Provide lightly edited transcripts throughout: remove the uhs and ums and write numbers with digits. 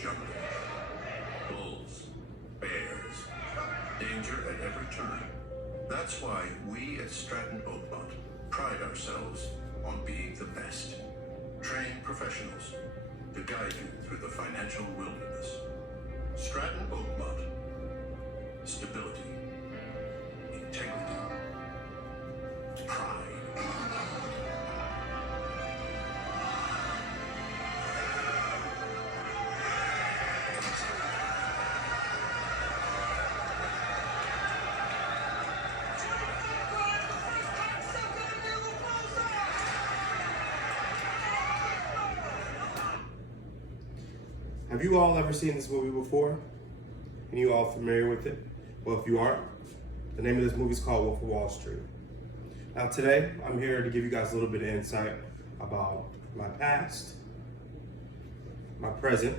jungle. Bulls, bears, danger at every turn. That's why we at Stratton Oakmont pride ourselves on being the best. Trained professionals to guide you through the financial wilderness. Stratton Oakmont. Stability. Integrity. Pride. Have you all ever seen this movie before? And you all familiar with it? Well, if you aren't, the name of this movie is called Wolf of Wall Street. Now today, I'm here to give you guys a little bit of insight about my past, my present,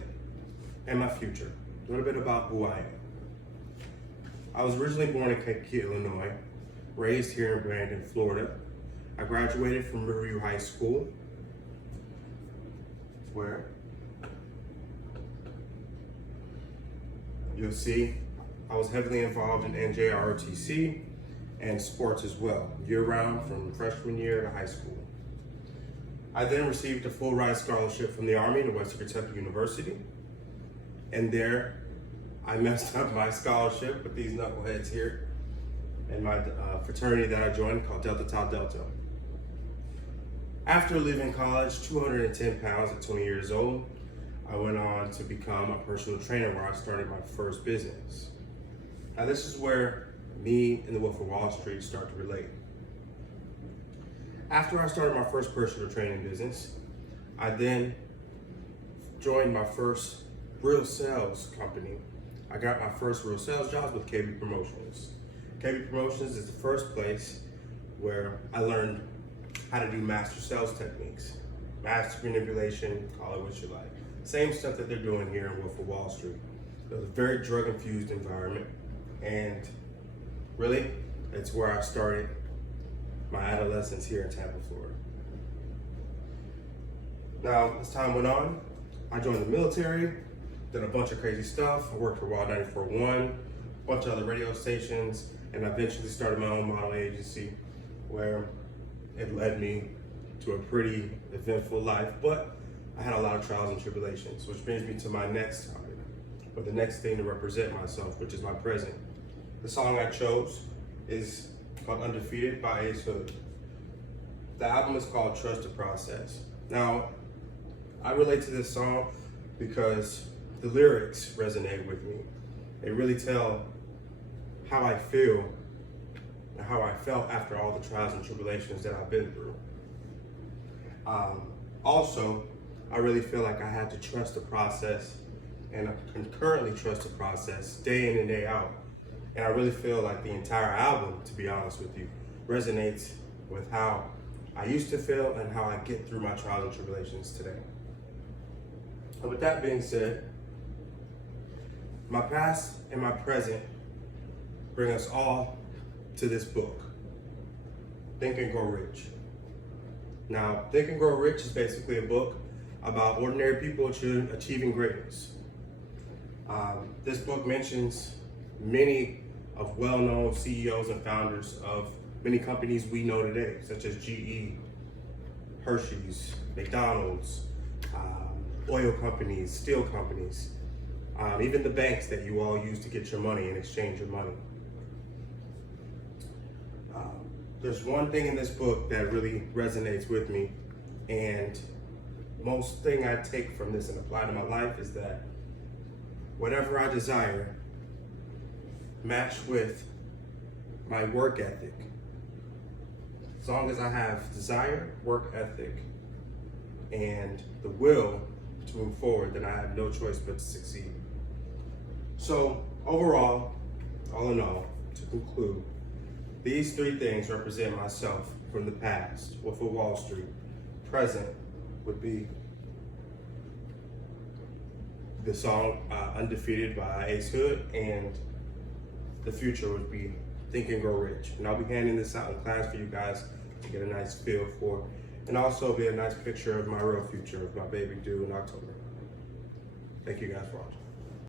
and my future. A little bit about who I am. I was originally born in Kankakee, Illinois, raised here in Brandon, Florida. I graduated from Riverview High School, where you'll see I was heavily involved in NJROTC and sports as well, year-round from freshman year to high school. I then received a full ride scholarship from the Army to Western Kentucky University. And there, I messed up my scholarship with these knuckleheads here and my fraternity that I joined called Delta Tau Delta. After leaving college, 210 pounds at 20 years old, I went on to become a personal trainer where I started my first business. Now this is where me and the Wolf of Wall Street start to relate. After I started my first personal training business, I then joined my first real sales company. I got my first real sales jobs with KB Promotions. KB Promotions is the first place where I learned how to do master sales techniques, master manipulation, call it what you like. Same stuff that they're doing here in Wolf of Wall Street. It was a very drug-infused environment, and really, it's where I started my adolescence here in Tampa, Florida. Now, as time went on, I joined the military, did a bunch of crazy stuff. I worked for Wild 94.1, a bunch of other radio stations, and I eventually started my own model agency where it led me to a pretty eventful life, but I had a lot of trials and tribulations, which brings me to my next topic, or the next thing to represent myself, which is my present. The song I chose is called Undefeated by Ace Hood. The album is called Trust the Process. Now, I relate to this song because the lyrics resonate with me. They really tell how I feel and how I felt after all the trials and tribulations that I've been through. Also, I really feel like I had to trust the process, and I can currently trust the process day in and day out. And I really feel like the entire album, to be honest with you, resonates with how I used to feel and how I get through my trials and tribulations today. And with that being said, my past and my present bring us all to this book, Think and Grow Rich. Now, Think and Grow Rich is basically a book about ordinary people achieving greatness. This book mentions many of well-known CEOs and founders of many companies we know today, such as GE, Hershey's, McDonald's, oil companies, steel companies, even the banks that you all use to get your money and exchange your money. There's one thing in this book that really resonates with me, and most thing I take from this and apply to my life is that whatever I desire, match with my work ethic. As long as I have desire, work ethic, and the will to move forward, then I have no choice but to succeed. So overall, all in all, to conclude, these three things represent myself from the past, Wolf of Wall Street. Present would be the song Undefeated by Ace Hood, and the future would be Think and Grow Rich. And I'll be handing this out in class for you guys to get a nice feel for, and also be a nice picture of my real future, of my baby due in October. Thank you guys for watching.